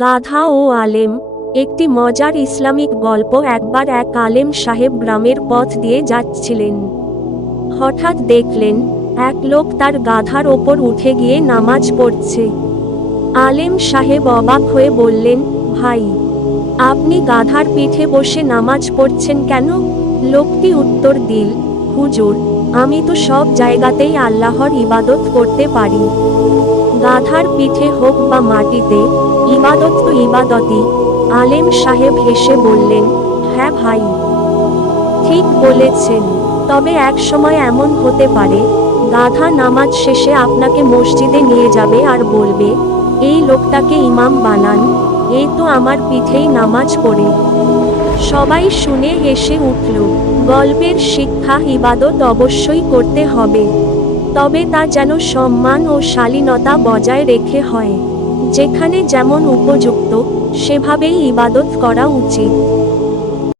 গাধা ও আলেম। একটি মজার ইসলামিক গল্প। একবার এক আলেম সাহেব গ্রামের পথ দিয়ে যাচ্ছিলেন। হঠাৎ দেখলেন এক লোক তার গাধার ওপর উঠে গিয়ে নামাজ পড়ছে। আলেম সাহেব অবাক হয়ে বললেন, ভাই, আপনি গাধার পিঠে বসে নামাজ পড়ছেন কেন? লোকটি উত্তর দিল, হুজুর, আমি তো সব জায়গাতেই আল্লাহর ইবাদত করতে পারি। গাধার পিঠে হোক বা মাটিতে, ইবাদত তো ইবাদতই। আলেম সাহেব হেসে বললেন, হ্যাঁ ভাই, ঠিক বলেছেন। তবে এক সময় এমন হতে পারে, গাধা নামাজ শেষে আপনাকে মসজিদে নিয়ে যাবে আর বলবে, এই লোকটাকে ইমাম বানান, এ তো আমার পিঠেই নামাজ পড়ে। সবাই শুনে হেসে উঠল। গল্পের শিক্ষা, ইবাদত অবশ্যই করতে হবে, তবে তা যেন সম্মান ও শালীনতা বজায় রেখে হয়। যেখানে যেমন উপযুক্ত, সেভাবেই ইবাদত করা উচিত।